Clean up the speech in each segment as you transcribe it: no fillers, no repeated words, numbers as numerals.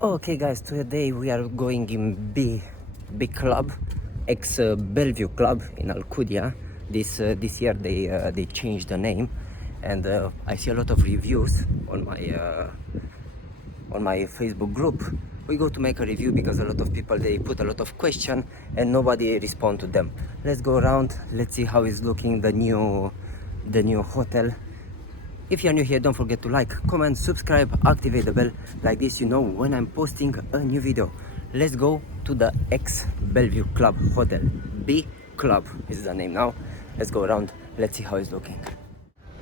Okay guys, today we are going in B Club, ex BelleVue Club in Alcudia. This year they changed the name, and I see a lot of reviews on my Facebook group. We go to make a review because a lot of people they put a lot of question and nobody respond to them. Let's go around. Let's see how is looking the new hotel. If you're new here, don't forget to like, comment, subscribe, activate the bell. Like this, you know when I'm posting a new video. Let's go to the ex-BelleVue Club Hotel. B Club is the name now. Let's go around. Let's see how it's looking.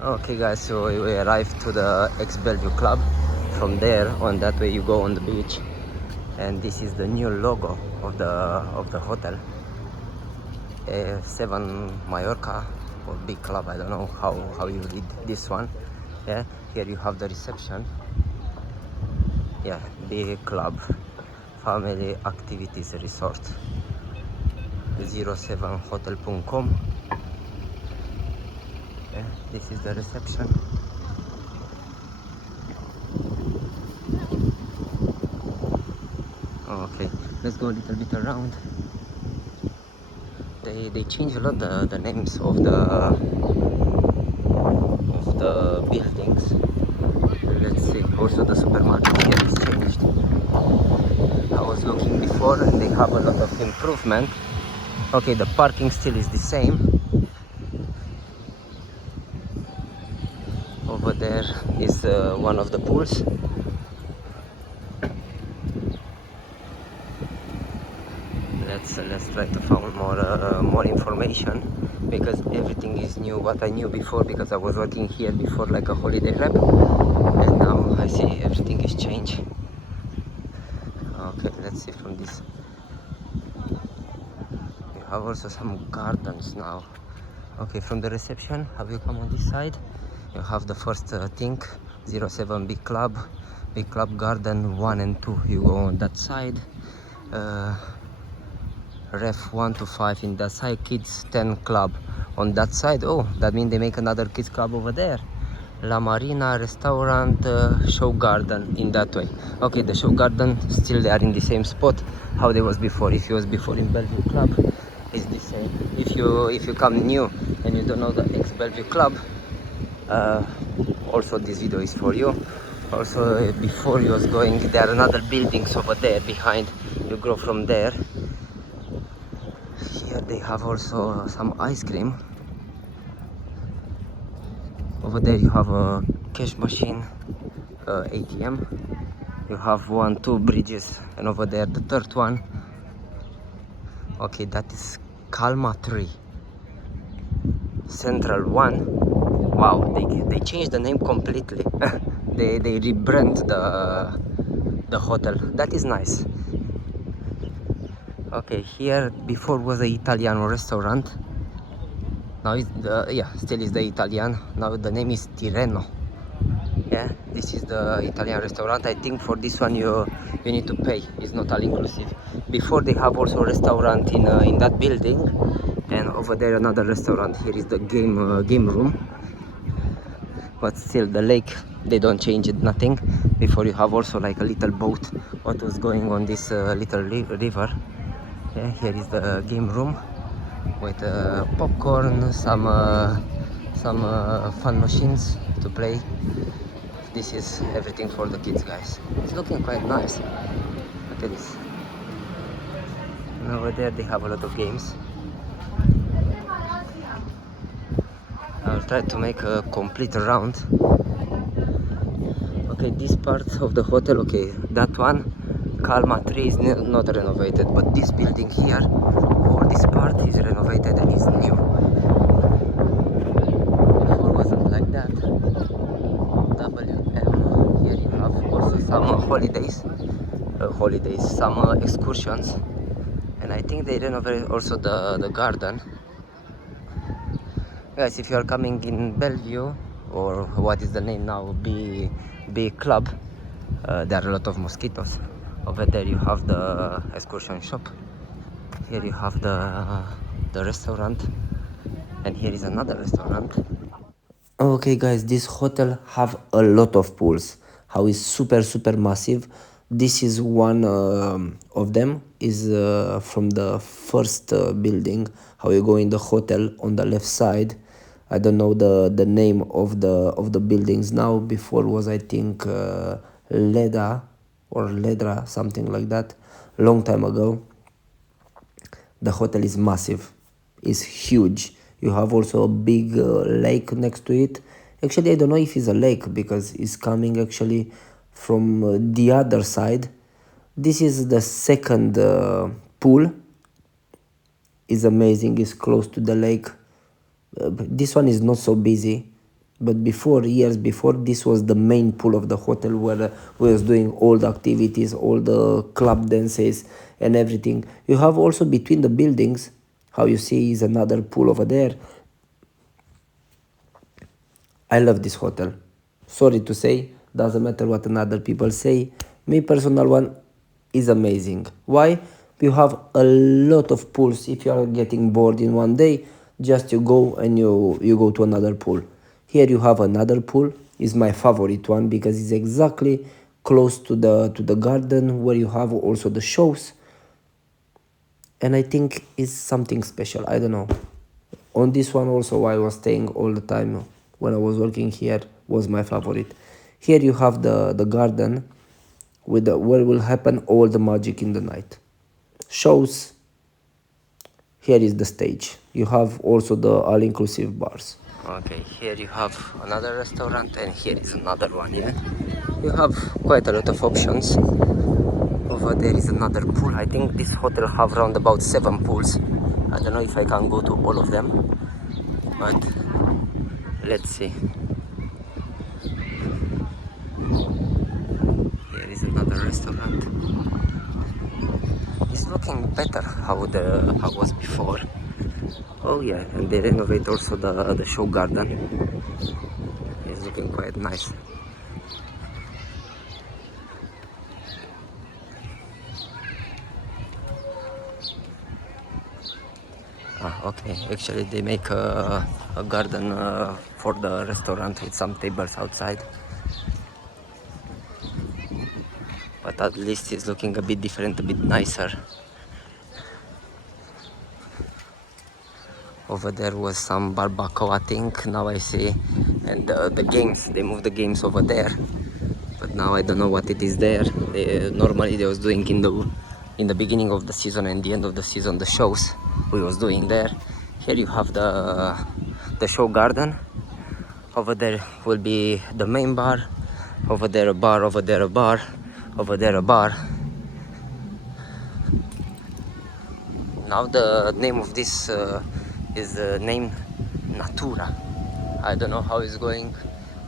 Okay guys, so we arrived to the ex-BelleVue Club. From there, on that way you go on the beach. And this is the new logo of the hotel. 7 Mallorca or big club, I don't know how you read this one. Yeah, here you have the reception. Yeah, big club family activities resort 07hotel.com. Yeah, this is the reception. Okay, let's go a little bit around. They change a lot the names of the buildings. Let's see, also the supermarket here is changed. I was looking before and they have a lot of improvement. Okay, the parking still is the same. Over there is one of the pools. Let's try to find more information, because everything is new what I knew before, because I was working here before like a holiday rep, and now I see everything is changed. Okay, let's see from this. You have also some gardens now. Okay, from the reception, have you come on this side? You have the first thing, 07 Big Club Garden 1 and 2. You go on that side. Ref 1 to 5 in that side, kids 10 club on that side. Oh, that means they make another kids club over there. La Marina restaurant, show garden in that way. Okay, the show garden still they are in the same spot how they was before. If you was before in BelleVue Club, it's the same. If you come new and you don't know the ex BelleVue Club, also this video is for you. Also, before you was going, there are another buildings over there behind. You go from there. Here they have also some ice cream. Over there you have a cash machine, ATM. You have 2 bridges, and over there the third one. Okay, that is Calma 3 Central 1. Wow, they changed the name completely. they rebrand the hotel. That is nice. Okay, here before was an Italian restaurant. Now it's still is the Italian. Now the name is Tirreno. Yeah, this is the Italian restaurant. I think for this one you need to pay. It's not all inclusive. Before they have also a restaurant in that building, and over there another restaurant. Here is the game room. But still the lake, they don't change it, nothing. Before you have also like a little boat what was going on this little river. Yeah, here is the game room with popcorn, some fun machines to play. This is everything for the kids, guys. It's looking quite nice. Look at this. And over there they have a lot of games. I'll try to make a complete round. Okay, this part of the hotel, okay, that one, Calma 3 is not renovated, but this building here, all this part is renovated and is new. Before wasn't like that. WM, here you have also some holidays, some excursions, and I think they renovated also the garden. Guys, if you are coming in BelleVue, or what is the name now, B Club, there are a lot of mosquitoes. Over there you have the excursion shop. Here you have the restaurant, and here is another restaurant. Okay guys, this hotel have a lot of pools. How is super massive. This is one of them, is from the first building. How you go in the hotel on the left side. I don't know the name of the buildings now. Before was, I think, Leda or Ledra, something like that, long time ago. The hotel is massive, it's huge. You have also a big lake next to it. Actually, I don't know if it's a lake because it's coming actually from the other side. This is the second pool. Is amazing, it's close to the lake. This one is not so busy, but before, years before, this was the main pool of the hotel where we was doing all the activities, all the club dances and everything. You have also between the buildings, how you see is another pool over there. I love this hotel. Sorry to say, doesn't matter what another people say. Me personal one is amazing. Why? You have a lot of pools. If you are getting bored in one day, just you go and you go to another pool. Here you have another pool. Is my favorite one because it's exactly close to the garden where you have also the shows. And I think it's something special. I don't know. On this one also I was staying all the time when I was working here, was my favorite. Here you have the garden with where will happen all the magic in the night. Shows. Here is the stage. You have also the all-inclusive bars. Okay, here you have another restaurant and here is another one, yeah? You have quite a lot of options. Over there is another pool. I think this hotel have around about 7 pools. I don't know if I can go to all of them, but let's see. Here is another restaurant. It's looking better how was before. Oh yeah, and they renovate also the show garden. It's looking quite nice. Okay, actually they make a garden for the restaurant with some tables outside. But at least it's looking a bit different, a bit nicer. Over there was some barbacoa thing, now I see, and the games, they moved the games over there. But now I don't know what it is there. Normally they was doing in the beginning of the season and the end of the season the shows we was doing there. Here you have the show garden. Over there will be the main bar. Over there a bar, over there a bar, over there a bar. Now the name of this is named Natura. I don't know how it's going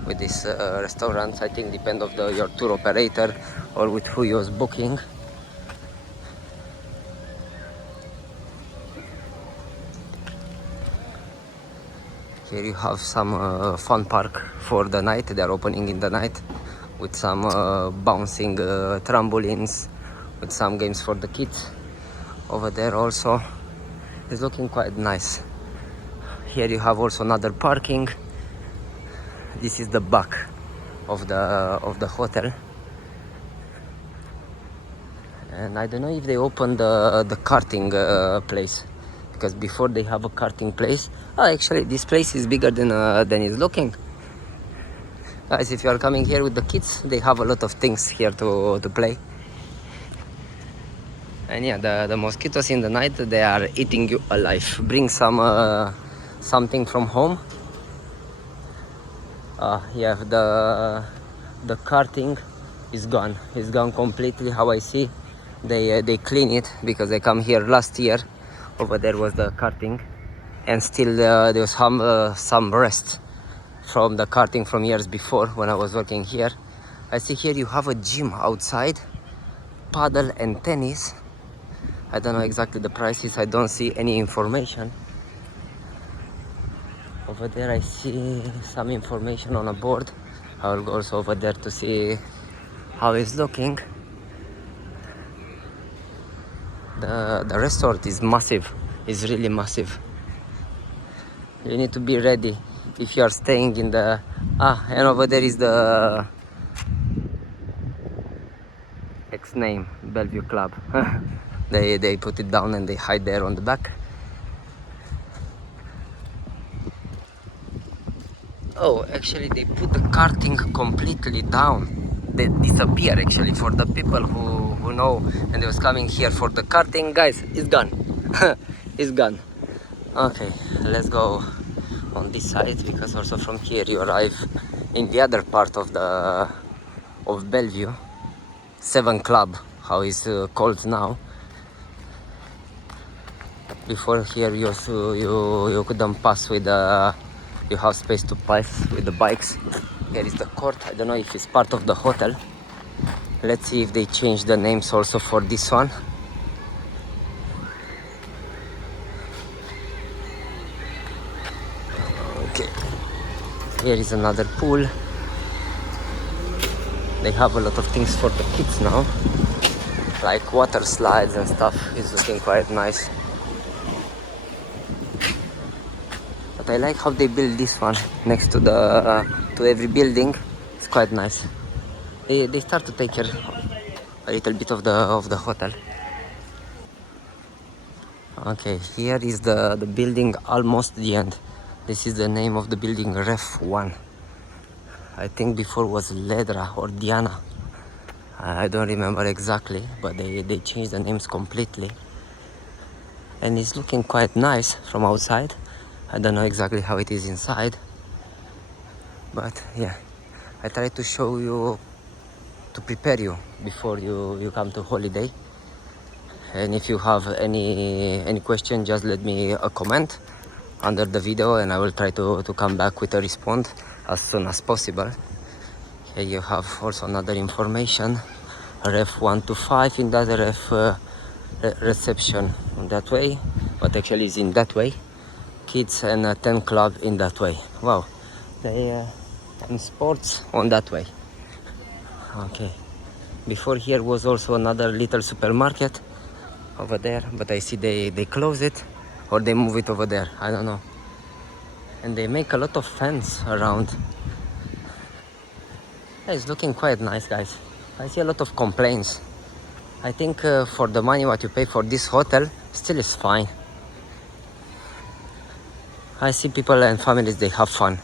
with this restaurants. I think depend of your tour operator or with who you're booking. Here you have some fun park for the night. They are opening in the night with some bouncing trampolines, with some games for the kids. Over there also is looking quite nice. Here you have also another parking. This is the back of the hotel, and I don't know if they opened the karting place, because before they have a karting place. Actually this place is bigger than it's looking. Guys, if you are coming here with the kids, they have a lot of things here to play. And yeah, the mosquitoes in the night, they are eating you alive. Bring something from home. Yeah, the karting is gone. It's gone completely. How I see, they clean it because they come here last year. Over there was the karting, and still there was some rest from the karting from years before when I was working here. I see here you have a gym outside, paddle and tennis. I don't know exactly the prices. I don't see any information. Over there I see some information on a board. I will go also over there to see how it's looking. The resort is massive. It's really massive. You need to be ready if you are staying in the and over there is the next name, BelleVue Club. They put it down and they hide there on the back. Oh, actually they put the karting completely down. They disappear actually for the people who know, and they was coming here for the karting. Guys, it's gone. It's gone. Okay, let's go on this side, because also from here you arrive in the other part of BelleVue, 7 Club, how it's called now. Before here you couldn't pass with you have space to pass with the bikes. Here is the court. I don't know if it's part of the hotel. Let's see if they change the names also for this one. Okay, here is another pool. They have a lot of things for the kids now, like water slides and stuff. It's looking quite nice. But I like how they build this one next to to every building. It's quite nice. They start to take care a little bit of the hotel. Okay, here is the building, almost the end. This is the name of the building, Reef 1. I think before was Ledra or Diana. I don't remember exactly, but they changed the names completely. And it's looking quite nice from outside. I don't know exactly how it is inside. But yeah, I try to show you, to prepare you before you come to holiday. And if you have any question, just let me a comment under the video, and I will try to come back with a response as soon as possible. Here you have also another information, ref 1 to 5 in that ref reception in that way, but actually is in that way. Kids and 10 club in that way. Wow, they and sports on that way. Okay, before here was also another little supermarket over there, but I see they close it or they move it over there, I don't know. And they make a lot of fence around. Yeah, it's looking quite nice, guys. I see a lot of complaints. I think for the money what you pay for this hotel still is fine. I see people and families, they have fun.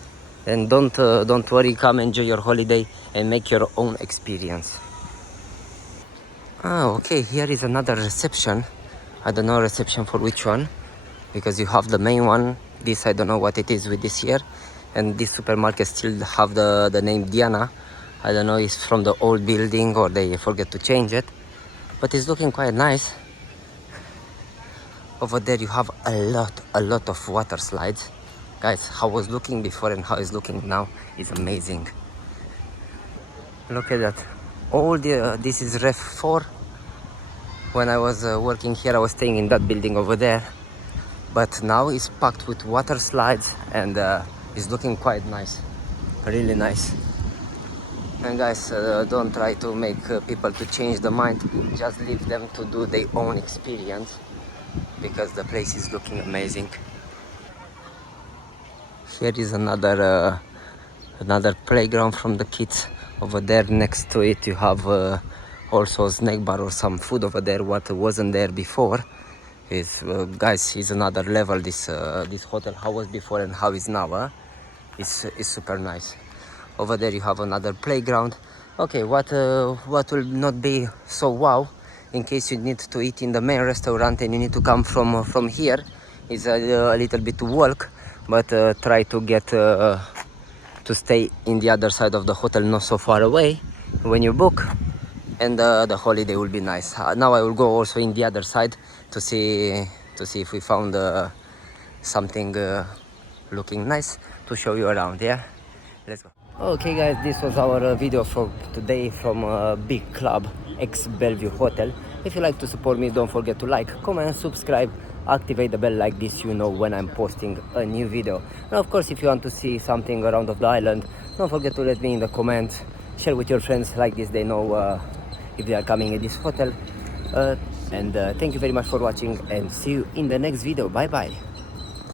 And don't worry, come enjoy your holiday and make your own experience. Ah, okay, here is another reception. I don't know reception for which one, because you have the main one. This I don't know what it is with this here. And this supermarket still have the name Diana. I don't know if it's from the old building or they forget to change it. But it's looking quite nice. Over there you have a lot of water slides. Guys, how I was looking before and how it's looking now is amazing. Look at that. All this is Ref 4. When I was working here, I was staying in that building over there. But now it's packed with water slides, and it's looking quite nice. Really nice. And guys, don't try to make people to change the mind. Just leave them to do their own experience, because the place is looking amazing. Here is another playground from the kids. Over there next to it you have also a snack bar or some food over there what wasn't there before. Guys, is another level this hotel, how was before and how is now. It's super nice. Over there you have another playground. Okay, what will not be so wow, in case you need to eat in the main restaurant and you need to come from here, is a little bit to walk, but try to get to stay in the other side of the hotel, not so far away when you book, and the holiday will be nice. Now I will go also in the other side to see if we found something looking nice to show you around. Yeah, let's go. Okay guys, this was our video for today from BE KLUB ex BelleVue Hotel. If you like to support me, don't forget to like, comment, subscribe, activate the bell, like this you know when I'm posting a new video. And of course, if you want to see something around of the island, don't forget to let me in the comments, share with your friends, like this they know if they are coming in this hotel. And thank you very much for watching, and see you in the next video. Bye bye.